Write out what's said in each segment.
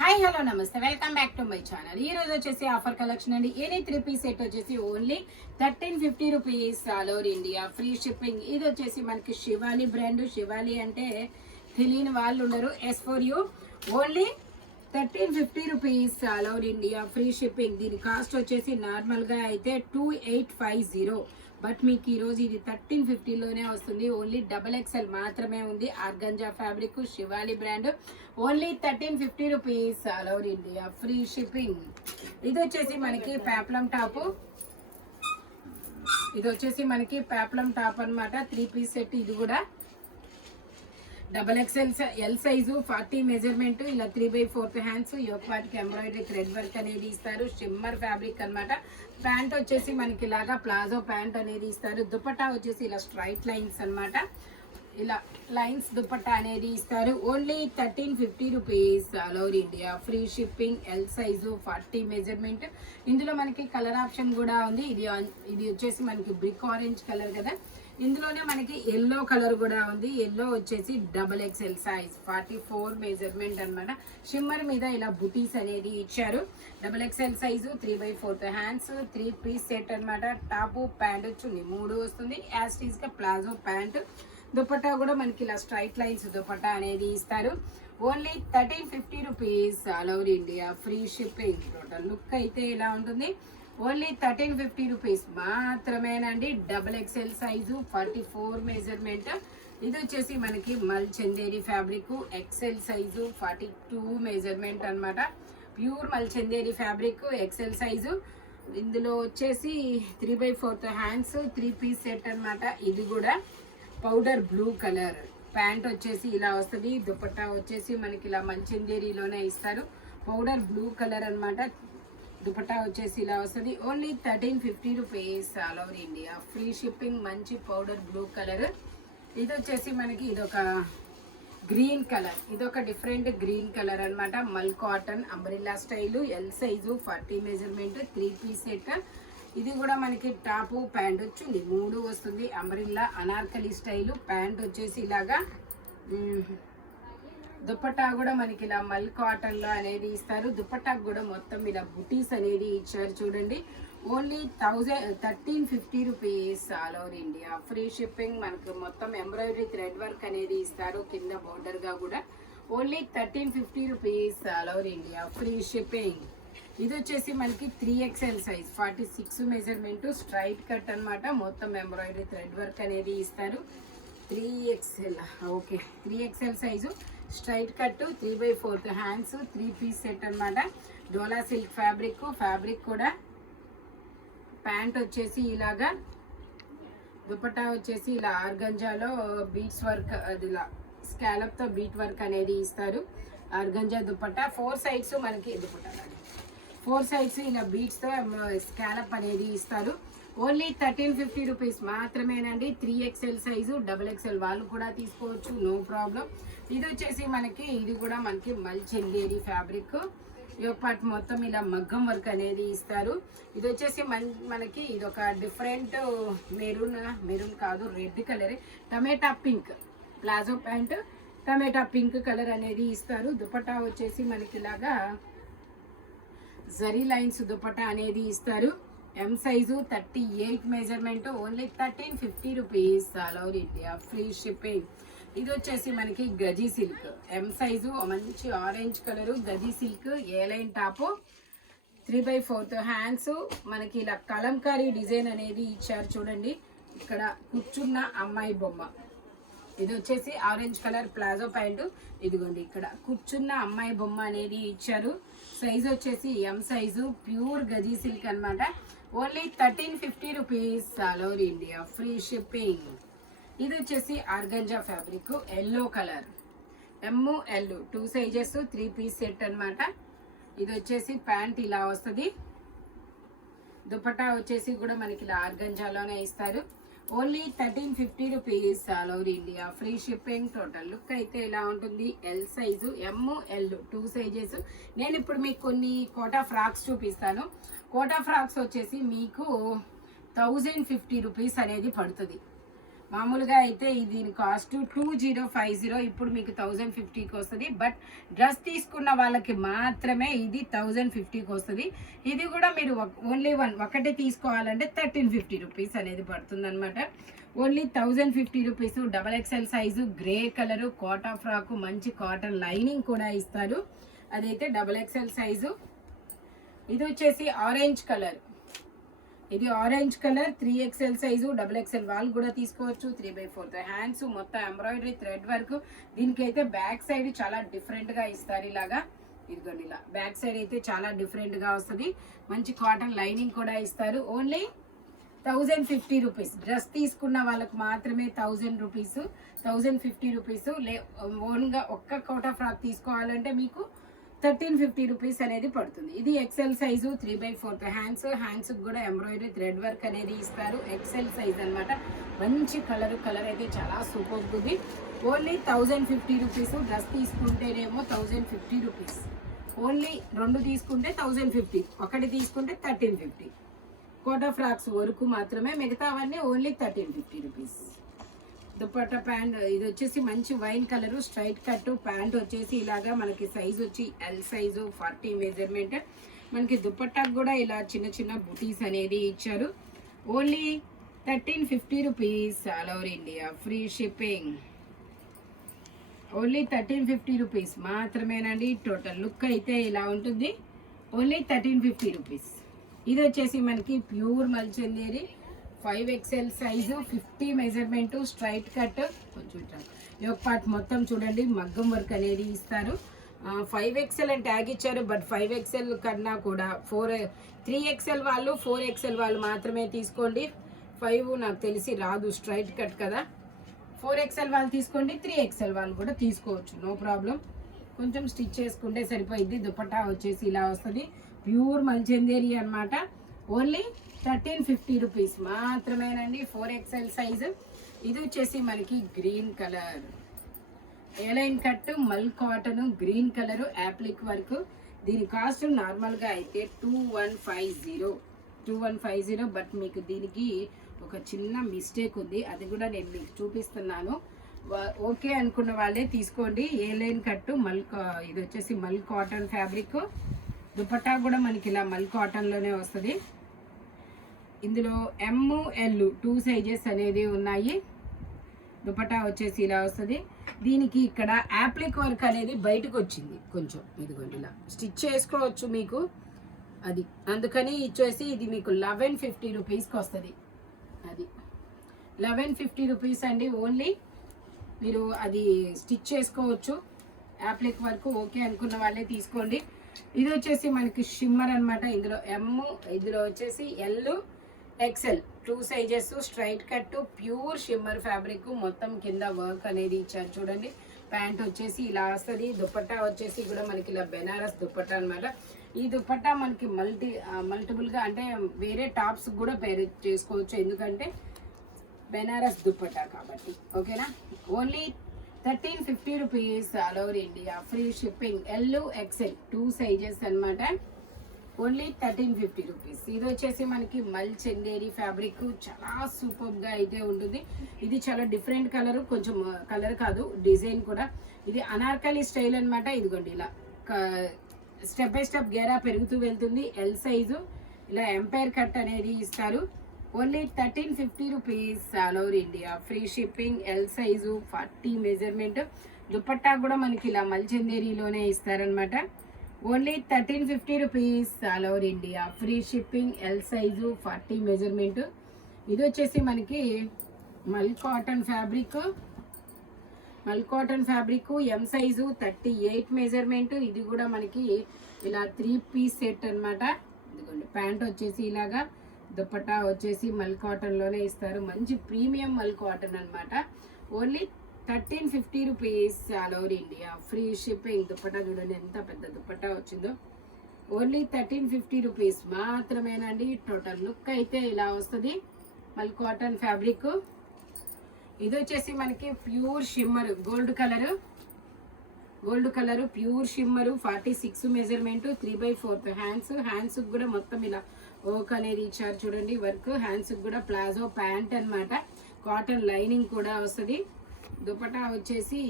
Hi hello నమస్తే, welcome back to my channel. ఈ రోజు వచ్చేసి ఆఫర్ కలెక్షన్ అండి. ఎనీ 3 పీస్ సెట్ వచ్చేసి only 1350 rupees, all over India free shipping. ఇది వచ్చేసి మనకి శివాలి బ్రాండ్. శివాలి అంటే తెలియని వాళ్ళు ఉండరు. Yes for you only 1350 rupees, all over India free shipping. దీని కాస్ట్ వచ్చేసి నార్మల్గా అయితే 2850, బట్ మీకు ఈరోజు ఇది 1350లోనే వస్తుంది. ఓన్లీ XXL మాత్రమే ఉంది. Organza fabric, Shivali brand. Only 1350 rupees, all over India free shipping. ఇది వచ్చేసి మనకి పేప్లం టాప్. ఇది వచ్చేసి మనకి పేప్లం టాప్ అనమాట. 3 పీస్ సెట్. ఇది కూడా XXL ఎల్ సైజు, 40 మెజర్మెంట్. ఇలా 3/4 హ్యాండ్స్. యోపాటికి ఎంబ్రాయిడరీ థ్రెడ్ వర్క్ అనేది ఇస్తారు. షిమ్మర్ ఫ్యాబ్రిక్ అనమాట. ప్యాంట్ వచ్చేసి మనకి ఇలాగా ప్లాజో ప్యాంట్ అనేది ఇస్తారు. దుపట్టా వచ్చేసి ఇలా స్ట్రైట్ లైన్స్ అనమాట. ఇలా లైన్స్ దుపట్టా అనేది ఇస్తారు. Only 1350 rupees, all over India free shipping. L size, 40 measurement. ఇందులో మనకి కలర్ ఆప్షన్ కూడా ఉంది. ఇది వచ్చేసి మనకి బ్రిక్ ఆరెంజ్ కలర్ కదా. ఇందులోనే మనకి ఎల్లో కలర్ కూడా ఉంది. ఎల్లో వచ్చేసి XXL సైజ్, 44 మెజర్మెంట్ అనమాట. షిమ్మర్ మీద ఇలా బుటీస్ అనేది ఇచ్చారు. XXL size, 3/4 hands, 3 piece set అనమాట. టాపు, ప్యాంట్, చున్నీ 3 వస్తుంది. యాస్టీస్ గా ప్లాజో ప్యాంట్. దుపట్టా కూడా మనకి ఇలా స్ట్రైట్ లైన్స్ దుపట్టా అనేది ఇస్తారు. Only 1350 rupees, all over India free shipping. Total look అయితే ఇలా ఉంటుంది. ఓన్లీ 1350 రూపీస్ మాత్రమేనండి. XXL size, 44 measurement. ఇది వచ్చేసి మనకి mul Chanderi fabric. XL size, 42 measurement అనమాట. Pure mul Chanderi fabric, XL size. ఇందులో వచ్చేసి 3/4 హ్యాండ్స్, 3 పీస్ సెట్ అనమాట. ఇది కూడా పౌడర్ బ్లూ కలర్. ప్యాంట్ వచ్చేసి ఇలా వస్తుంది. దుపట్టా వచ్చేసి మనకి ఇలా మల్ చందేరిలోనే ఇస్తారు. పౌడర్ బ్లూ కలర్ అనమాట. దుపట్టా వచ్చేసి ఇలా వస్తుంది. Only 1350 rupees, all over India free shipping. మంచి పౌడర్ బ్లూ కలర్. ఇది వచ్చేసి మనకి ఇదొక గ్రీన్ కలర్. ఇదొక డిఫరెంట్ గ్రీన్ కలర్ అనమాట. మల్ cotton umbrella style. L size, 40 measurement, 3 piece set. ఇది కూడా మనకి టాపు, ప్యాంట్ వచ్చింది 3 వస్తుంది. Umbrella Anarkali style. ప్యాంట్ వచ్చేసి ఇలాగా. దుపట్టా కూడా మనకి ఇలా మల్ కాటన్ లో అనేది ఇస్తారు. దుపట్టాకు కూడా మొత్తం ఇలా బుటీస్ అనేది ఇచ్చారు చూడండి. Only 1350 rupees, all over India free shipping. మనకు మొత్తం ఎంబ్రాయిడరీ థ్రెడ్ వర్క్ అనేది ఇస్తారు కింద బోర్డర్ గా కూడా. Only 1350 rupees, all over India free shipping. ఇది వచ్చేసి మనకి 3XL size, 46 measurement, straight cut అనమాట. మొత్తం ఎంబ్రాయిడరీ థ్రెడ్ వర్క్ అనేది ఇస్తారు. 3XL, okay, 3XL size, straight cut, 3/4 hands, 3 piece set అనమాట. డోలా సిల్క్ ఫ్యాబ్రిక్. ఫ్యాబ్రిక్ కూడా. ప్యాంట్ వచ్చేసి ఇలాగా. దుపట్టా వచ్చేసి ఇలా ఆర్గంజాలో బీట్స్ వర్క్, అది ఇలా స్కాలప్ తో బీట్ వర్క్ అనేది ఇస్తారు. ఆర్గంజా దుపట్టా. 4 సైడ్స్ మనకి దుపట్టా 4 సైడ్స్ ఇలా బీట్స్ తో స్కాలప్ అనేది ఇస్తారు. ఓన్లీ 1350 రూపీస్ మాత్రమేనండి. 3XL సైజు, XXL వాళ్ళు కూడా తీసుకోవచ్చు, నో ప్రాబ్లం. ఇది వచ్చేసి మనకి, ఇది కూడా మనకి మల్ చందేరి ఫ్యాబ్రిక్. ఈ పార్ట్ మొత్తం ఇలా మగ్గం వర్క్ అనేది ఇస్తారు. ఇది వచ్చేసి మనకి ఇది ఒక డిఫరెంట్ మెరూన్ కాదు, రెడ్ కలర్, టమాటా పింక్ ప్లాజో ప్యాంట్, టమాటా పింక్ కలర్ అనేది ఇస్తారు. దుపట్టా వచ్చేసి మనకి ఇలాగా జరీ లైన్స్ దుపట్టా అనేది ఇస్తారు. ఎం size, 38 measurement. Only 1350 rupees, all over India free shipping. ఇది వచ్చేసి మనకి గజీ సిల్క్. ఎం సైజు, మంచి ఆరెంజ్ కలరు, గజీ సిల్క్, ఏ లైన్ టాపు, 3/4 హ్యాండ్స్. మనకి ఇలా కలంకారీ డిజైన్ అనేది ఇచ్చారు చూడండి. ఇక్కడ కూర్చున్న అమ్మాయి బొమ్మ. ఇది వచ్చేసి ఆరెంజ్ కలర్ ప్లాజో ప్యాంటు. ఇదిగోండి ఇక్కడ కూర్చున్న అమ్మాయి బొమ్మ అనేది ఇచ్చారు. సైజు వచ్చేసి M size, pure gaji silk అనమాట. Only 1350 rupees, all over India free shipping. ఇది వచ్చేసి organza fabric, yellow colour, ML 2 sizes, 3 piece set అనమాట. ఇది వచ్చేసి ప్యాంట్ ఇలా వస్తుంది. దుపట్టా వచ్చేసి కూడా మనకి ఇలా ఆర్గంజాలోనే ఇస్తారు. Only 1350 rupees, all over India free shipping. Total look అయితే ఇలా ఉంటుంది. L size, ML 2 sizes. నేను ఇప్పుడు మీకు కొన్ని కోటా ఫ్రాక్స్ చూపిస్తాను. కోటా ఫ్రాక్స్ వచ్చేసి మీకు 1050 రూపీస్ అనేది పడుతుంది. మామూలుగా అయితే దీని కాస్ట్ 2050, ఇప్పుడు మీకు 1050కి వస్తుంది. బట్ డ్రెస్ తీసుకున్న వాళ్ళకి మాత్రమే ఇది 1050కి వస్తుంది. ఇది కూడా మీరు ఓన్లీ ఒకటి తీసుకోవాలంటే 1350 రూపీస్ అనేది పడుతుంది అనమాట. Only 1050 rupees. XXL size, grey colour, Kota frock, మంచి కాటన్ లైనింగ్ కూడా ఇస్తారు. అదైతే XXL సైజు. ఇది వచ్చేసి ఆరెంజ్ కలర్. ఇది orange colour 3XL size. XXL వాళ్ళు కూడా తీసుకోవచ్చు. 3/4 హ్యాండ్స్, మొత్తం ఎంబ్రాయిడరీ థ్రెడ్ వర్క్. దీనికైతే బ్యాక్ సైడ్ చాలా డిఫరెంట్గా ఇస్తారు. ఇలాగా ఇదిగోండి, ఇలా బ్యాక్ సైడ్ అయితే చాలా డిఫరెంట్గా వస్తుంది. మంచి కాటన్ లైనింగ్ కూడా ఇస్తారు. Only 1050 rupees. డ్రెస్ తీసుకున్న వాళ్ళకు మాత్రమే 1000 రూపీస్, 1050 రూపీస్. ఓన్గా ఒక్క కోటా ఫ్రాక్ తీసుకోవాలంటే మీకు 1350 రూపీస్ అనేది పడుతుంది. ఇది XL సైజు, 3/4 హ్యాండ్స్ కూడా ఎంబ్రాయిడరీ థ్రెడ్ వర్క్ అనేది ఇస్తారు. XL సైజ్ అనమాట. మంచి కలర్ అయితే చాలా సూపర్ ఉంది. Only 1050 rupees. డ్రెస్ తీసుకుంటేనేమో 1050 రూపీస్. ఓన్లీ 2 తీసుకుంటే 1050, ఒకటి తీసుకుంటే 1350. కోటా ఫ్రాక్స్ వరకు మాత్రమే, మిగతావన్నీ ఓన్లీ 1350 రూపీస్. దుపట్టా ప్యాంట్, ఇది వచ్చేసి మంచి wine colour, straight cut. Pant వచ్చేసి ఇలాగా మనకి సైజ్ వచ్చి ఎల్ సైజు, 40 మెజర్మెంట్. మనకి దుపట్టాకు కూడా ఇలా చిన్న చిన్న బుటీస్ అనేది ఇచ్చారు. Only 1350 rupees. All over India free shipping. Only 1350 rupees మాత్రమేనండి. టోటల్ లుక్ అయితే ఇలా ఉంటుంది. Only 1350 rupees. ఇది వచ్చేసి మనకి ప్యూర్ మల్చందేరి 5XL size, 50 measurement, straight cut. కొంచెం యోగ పార్ట్ మొత్తం చూడండి, మగ్గం వర్క్ అనేది ఇస్తారు. 5XL అని ట్యాగ్ ఇచ్చారు. బట్ 5XL కన్నా కూడా 3XL వాళ్ళు, 4XL వాళ్ళు మాత్రమే తీసుకోండి. 5 నాకు తెలిసి రాదు, స్ట్రైట్ కట్ కదా. 4XL వాళ్ళు తీసుకోండి, 3XL వాళ్ళు కూడా తీసుకోవచ్చు, నో ప్రాబ్లం. కొంచెం స్టిచ్ చేసుకుంటే సరిపోయింది. దుపట్టా వచ్చేసి ఇలా వస్తుంది. ప్యూర్ మల్చందేరి అనమాట. ఓన్లీ 1350 రూపీస్ మాత్రమేనండి. 4XL size. ఇది వచ్చేసి మనకి గ్రీన్ కలర్, ఏలైన్ కట్, మల్ cotton, green colour, appliqué work. దీని కాస్ట్ నార్మల్గా అయితే 2150. బట్ మీకు దీనికి ఒక చిన్న మిస్టేక్ ఉంది, అది కూడా నేను మీకు చూపిస్తున్నాను. ఓకే అనుకున్న వాళ్ళే తీసుకోండి. ఏలైన్ కట్టు, ఇది వచ్చేసి మల్ కాటన్ ఫ్యాబ్రిక్. దుపట్టా కూడా మనకి ఇలా మల్ కాటన్లోనే వస్తుంది. ఇందులో ML 2 సైజెస్ అనేది ఉన్నాయి. దుపట్టా వచ్చేసి ఇలా వస్తుంది. దీనికి ఇక్కడ యాప్లిక్ వర్క్ అనేది బయటకు వచ్చింది కొంచెం, ఇదిగోండి ఇలా స్టిచ్ చేసుకోవచ్చు మీకు అది. అందుకని ఇచ్చేసి ఇది మీకు 1150 రూపీస్కి వస్తుంది. అది 1150 రూపీస్ అండి. ఓన్లీ మీరు అది స్టిచ్ చేసుకోవచ్చు. యాప్లిక్ వర్క్ ఓకే అనుకున్న వాళ్ళే తీసుకోండి. ఇది వచ్చేసి మనకి షిమ్మర్ అనమాట. ఇందులో వచ్చేసి XL 2 sizes, straight cut, pure shimmer fabric. మొత్తం కింద వర్క్ అనేది ఇచ్చారు చూడండి. ప్యాంట్ వచ్చేసి ఇలా వస్తుంది. దుపట్టా వచ్చేసి కూడా మనకి ఇలా బెనారస్ దుపట్టా అనమాట. ఈ దుపట్టా మనకి మల్టిపుల్గా అంటే వేరే టాప్స్ కూడా పేర్ చేసుకోవచ్చు, ఎందుకంటే బెనారస్ దుపట్టా కాబట్టి. ఓకేనా. Only 1350 rupees. All over India free shipping. XL 2 sizes అనమాట. Only 1350 rupees. ఇది వచ్చేసి మనకి మల్ చందేరి ఫ్యాబ్రిక్. చాలా సూపర్గా అయితే ఉంటుంది. ఇది చాలా డిఫరెంట్ కలర్, కొంచెం కలర్ కాదు డిజైన్ కూడా. ఇది అనార్కలి స్టైల్ అనమాట. ఇదిగోండి ఇలా స్టెప్ బై స్టెప్ గేరా పెరుగుతూ వెళ్తుంది. ఎల్ సైజు ఇలా ఎంపైర్ కట్ అనేది ఇస్తారు. Only 1350 rupees. All over India free shipping. L size, 40 measurement. Dupatta కూడా మనకి ఇలా మల్ చందేరిలోనే ఇస్తారనమాట. Only 1350 rupees. All over India free shipping. L size, 40 measurement. ఇది వచ్చేసి మనకి మల్ కాటన్ ఫ్యాబ్రిక్, ఎం సైజు, 38 మెజర్మెంట్. ఇది కూడా మనకి ఇలా 3 పీస్ సెట్ అనమాట. ఇదిగోండి ప్యాంట్ వచ్చేసి ఇలాగా, దుపట్టా వచ్చేసి మల్ కాటన్లోనే ఇస్తారు. మంచి ప్రీమియం మల్ కాటన్ అనమాట. Only 1350 rupees. All over India free shipping. Dupatta చూడండి ఎంత పెద్ద దుపట్టా వచ్చిందో. ఓన్లీ 1350 రూపీస్ మాత్రమేనండి. టోటల్ లుక్ అయితే ఇలా వస్తుంది. Mul cotton fabric. ఇది వచ్చేసి మనకి pure shimmer gold colour pure shimmer, 46 measurement, 3/4 hands కూడా మొత్తం ఇలా ఓక్ అనేది ఇచ్చారు చూడండి వర్క్. హ్యాండ్స్ కూడా ప్లాజో ప్యాంట్ అనమాట. కాటన్ లైనింగ్ కూడా వస్తుంది. దుపట్టా వచ్చేసి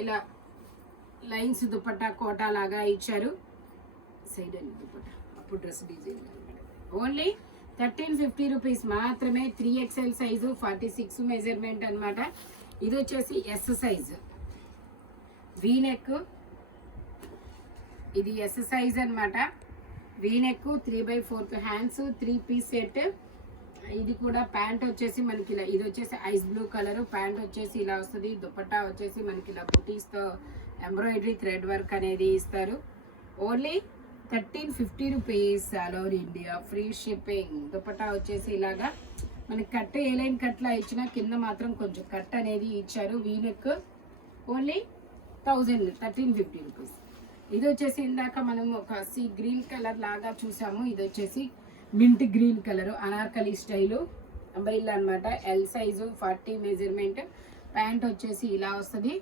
ఇలా లైన్స్ దుపట్టా కోటా లాగా ఇచ్చారు. సైడ్ అని దుపట్టా అప్పుడు డ్రెస్ డిజైన్ అనమాట. ఓన్లీ 1350 రూపీస్ మాత్రమే. 3XL సైజు 46 మెజర్మెంట్ అనమాట. ఇది వచ్చేసి ఎస్ సైజు వీనెక్. ఇది ఎస్ సైజ్ అనమాట. V neck 3/4 hands 3 piece set. ఇది కూడా ప్యాంట్ వచ్చేసి మనకి ఇలా, ఇది వచ్చేసి ఐస్ బ్లూ కలర్. ప్యాంట్ వచ్చేసి ఇలా వస్తుంది. దుపట్టా వచ్చేసి మనకి ఇలా బుటీస్తో ఎంబ్రాయిడరీ థ్రెడ్ వర్క్ అనేది ఇస్తారు. Only 1350 rupees all over India, free shipping. Dupatta వచ్చేసి ఇలాగా మనకి కట్ ఏ లైన్ కట్లా ఇచ్చిన, కింద మాత్రం కొంచెం కట్ అనేది ఇచ్చారు. V-neck only 1350 rupees. ఇది వచ్చేసి ఇందాక మనం ఒక సీ గ్రీన్ కలర్ లాగా చూసాము. ఇది వచ్చేసి mint green colour Anarkali style umbrella అనమాట. L size 40 measurement. ప్యాంట్ వచ్చేసి ఇలా వస్తుంది.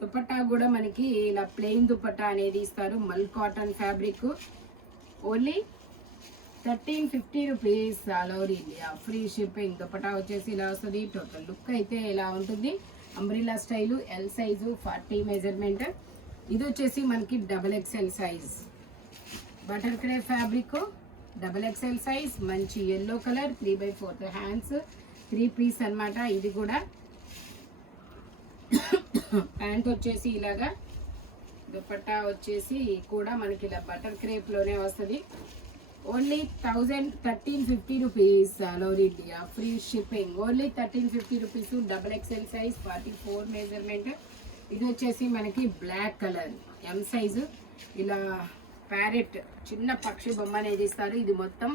దుపట్టా కూడా మనకి ఇలా ప్లెయిన్ దుపట్టా అనేది ఇస్తారు. మల్ cotton fabric. Only 1350 rupees all over India, free shipping. Dupatta వచ్చేసి ఇలా వస్తుంది. టోటల్ లుక్ అయితే ఇలా ఉంటుంది. Umbrella style L size 40 measurement. ఇది వచ్చేసి మనకి XXL size butter crepe fabric. XXL size మంచి ఎల్లో కలర్ 3/4 హ్యాండ్స్ 3 పీస్ అనమాట. ఇది కూడా ప్యాంట్ వచ్చేసి ఇలాగా, దుపట్టా వచ్చేసి కూడా మనకి ఇలా బటర్ క్రేప్ లోనే వస్తుంది. Only 1350 rupees all over India, free shipping. Only 1350 rupees. XXL size 44 measurement. ఇది వచ్చేసి మనకి బ్లాక్ కలర్ ఎం సైజు. ఇలా ప్యారెట్ చిన్న పక్షి బొమ్మ అనేది ఇస్తారు. ఇది మొత్తం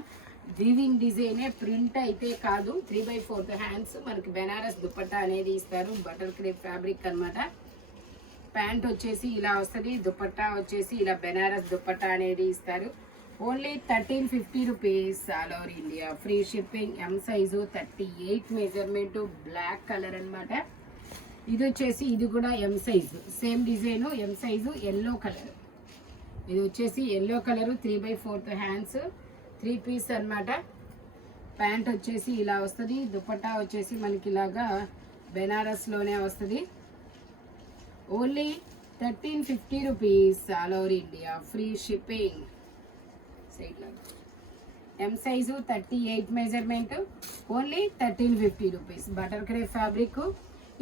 వీవింగ్ డిజైనే, ప్రింట్ అయితే కాదు. 3/4 హ్యాండ్స్ మనకి బెనారస్ దుపట్టా అనేది ఇస్తారు. బటర్ క్రేప్ ఫ్యాబ్రిక్ అనమాట. ప్యాంట్ వచ్చేసి ఇలా వస్తుంది. దుపట్టా వచ్చేసి ఇలా బెనారస్ దుపట్టా అనేది ఇస్తారు. Only 1350 rupees all over India, free shipping. M size 38 measurement. Black colour అనమాట. ఇది వచ్చేసి ఇది కూడా M size, same design. M size yellow colour. ఇది వచ్చేసి ఎల్లో కలర్ 3/4 హ్యాండ్స్ 3 పీస్ అనమాట. ప్యాంట్ వచ్చేసి ఇలా వస్తుంది. దుపట్టా వచ్చేసి మనకి ఇలాగా బెనారస్లోనే వస్తుంది. Only 1350 rupees all over India, free shipping. M size 38 measurement. Only 1350 rupees. Butter crepe fabric.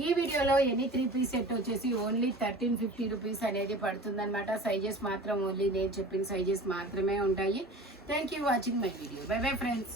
ఈ వీడియోలో ఎనీ 3 పీస్ సెట్ వచ్చేసి ఓన్లీ 1350 రూపీస్ అనేది పడుతుందన్నమాట. సైజెస్ మాత్రం ఓన్లీ నేను చెప్పిన సైజెస్ మాత్రమే ఉంటాయి. Thank you watching my video. By bye friends.